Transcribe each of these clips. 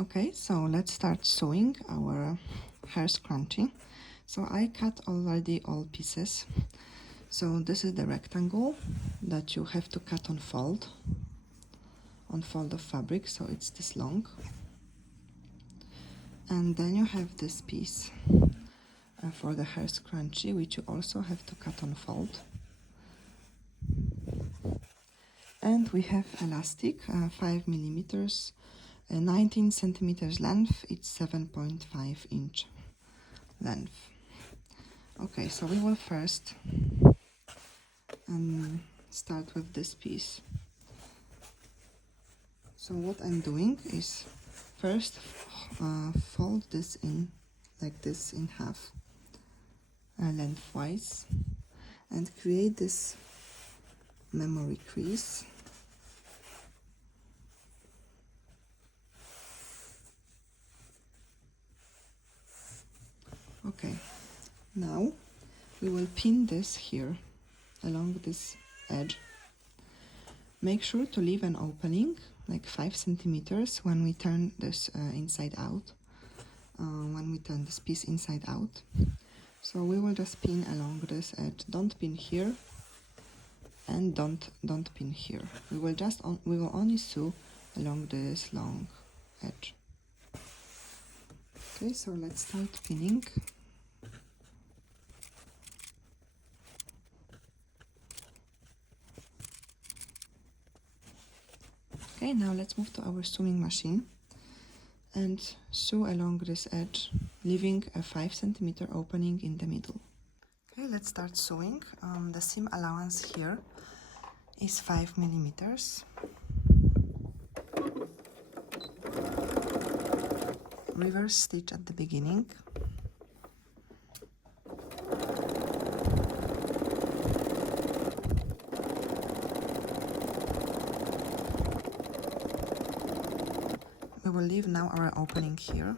Okay, so let's start sewing our hair scrunchie. So I cut already all pieces. So this is the rectangle that you have to cut on fold of fabric, so it's this long. And then you have this piece for the hair scrunchie, which you also have to cut on fold. And we have elastic, 5 millimeters, 19 centimeters length, it's 7.5 inch length. Okay, so we will first start with this piece. So what I'm doing is first fold this in like this in half, lengthwise, and create this memory crease. Okay, now we will pin this here along this edge. Make sure to leave an opening like 5 centimeters when we turn this inside out, when we turn this piece inside out. So we will just pin along this edge. Don't pin here and don't pin here. We will only sew along this long edge. Okay, so let's start pinning. Okay, now let's move to our sewing machine and sew along this edge, leaving a 5 centimeter opening in the middle. Okay, let's start sewing. The seam allowance here is 5 millimeters. Reverse stitch at the beginning. We will leave now our opening here.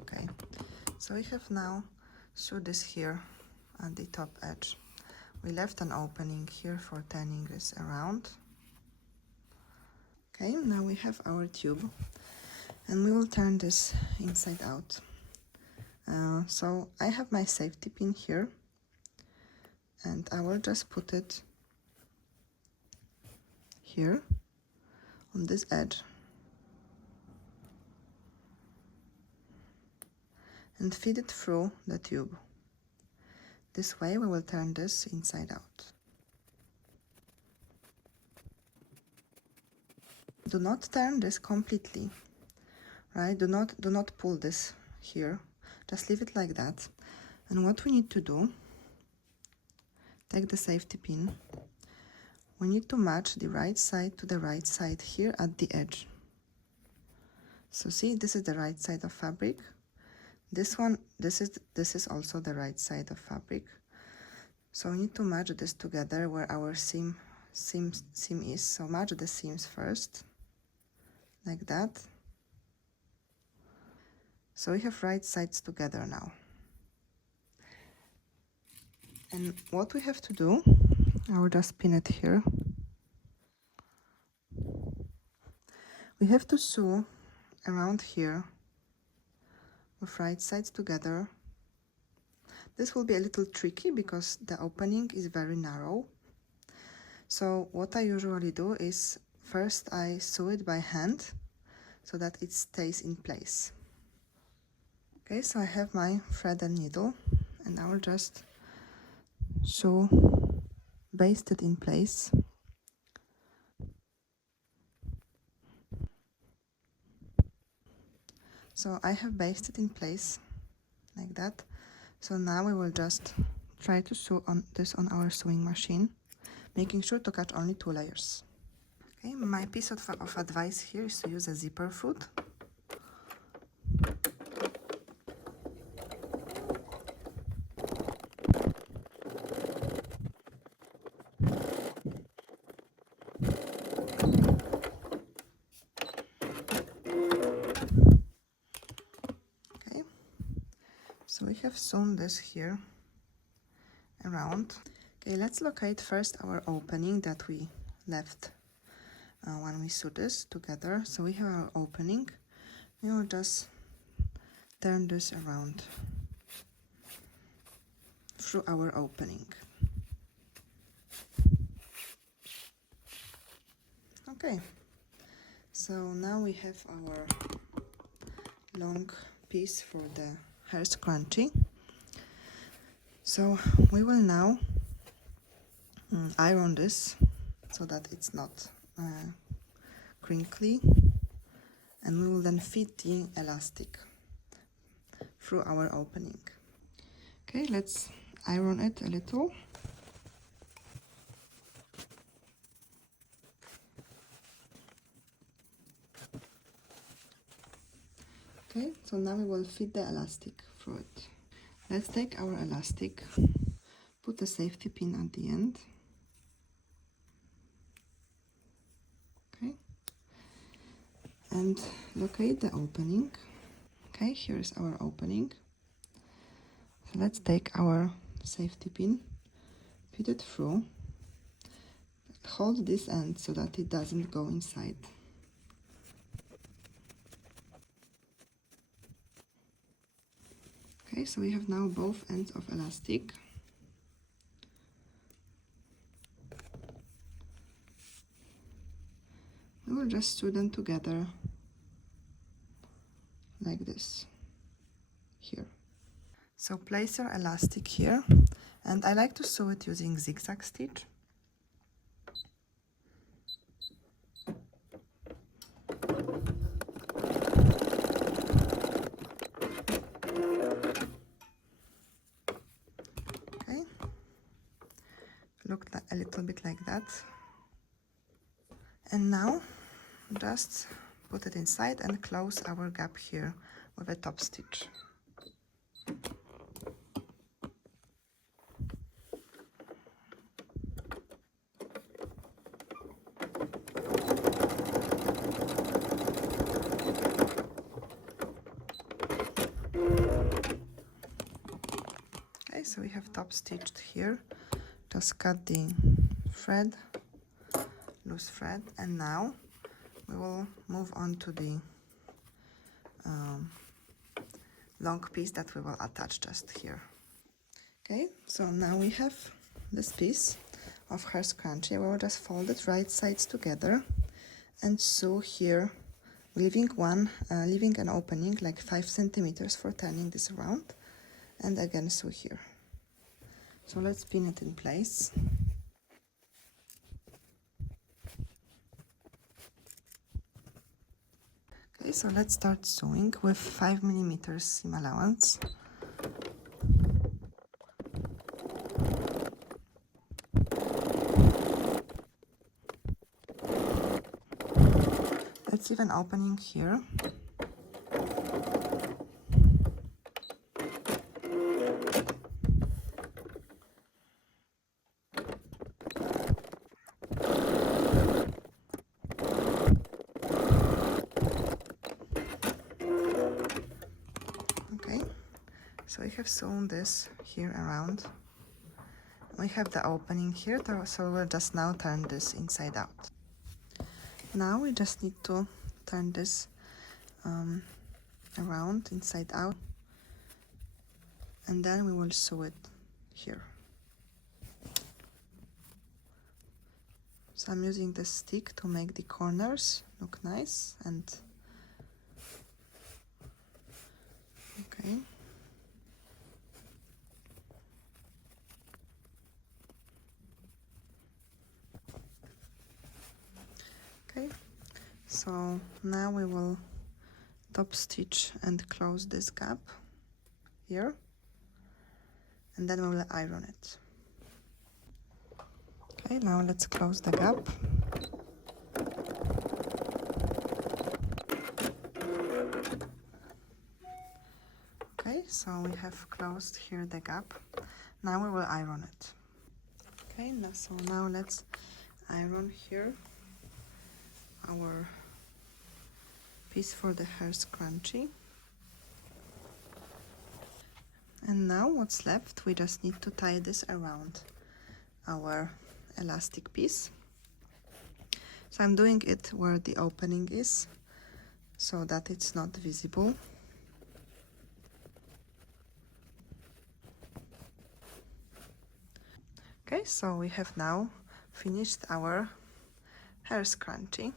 Okay, so we have now sewed this here at the top edge. We left an opening here for turning this around. Okay, now we have our tube and we will turn this inside out. So I have my safety pin here and I will just put it here on this edge and feed it through the tube. This way we will turn this inside out. Do not turn this completely, right? Do not pull this here. Just leave it like that. And what we need to do, take the safety pin. We need to match the right side to the right side here at the edge. So see, this is the right side of fabric. This one, this is also the right side of fabric. So we need to match this together where our seam is. So match the seams first, like that. So we have right sides together now. And what we have to do, I will just pin it here. We have to sew around here with right sides together. This will be a little tricky because the opening is very narrow. So what I usually do is first I sew it by hand so that it stays in place. Okay, so I have my thread and needle and I will just sew, baste it in place. So I have basted in place like that. So now we will just try to sew on this on our sewing machine, making sure to catch only 2 layers. Okay, my piece of advice here is to use a zipper foot. So we have sewn this here around. Okay, let's locate first our opening that we left when we sewed this together. So we have our opening. We will just turn this around through our opening. Okay, so now we have our long piece for the hair scrunchie. So we will now iron this so that it's not crinkly, and we will then fit the elastic through our opening. Okay, let's iron it a little. Okay, so now we will fit the elastic through it. Let's take our elastic, put a safety pin at the end. Okay, and locate the opening. Okay, here's our opening. So let's take our safety pin, put it through, hold this end so that it doesn't go inside. Okay, so we have now both ends of elastic. We will just sew them together like this here. So place your elastic here, and I like to sew it using zigzag stitch. Okay, look a little bit like that. And now just put it inside and close our gap here with a top stitch. Okay, so we have top stitched here. Just cut the thread, loose thread, and now we will move on to the long piece that we will attach just here. Okay, so now we have this piece of hair scrunchie. We will just fold it right sides together and sew here, leaving an opening like 5 centimeters for turning this around, and again sew here. So let's pin it in place. Okay, so let's start sewing with 5 millimeters seam allowance. Let's leave an opening here. Okay, so we have sewn this here around. We have the opening here, so we'll just now turn this inside out. Now we just need to turn this around inside out, and then we will sew it here. So I'm using the stick to make the corners look nice, and okay. Okay, so now we will top stitch and close this gap here, and then we will iron it. Okay, now let's close the gap. Okay, so we have closed here the gap. Now we will iron it. Okay, now let's iron here our piece for the hair scrunchie. And now what's left, we just need to tie this around our elastic piece. So I'm doing it where the opening is, so that it's not visible. Okay, so we have now finished our hair scrunchie.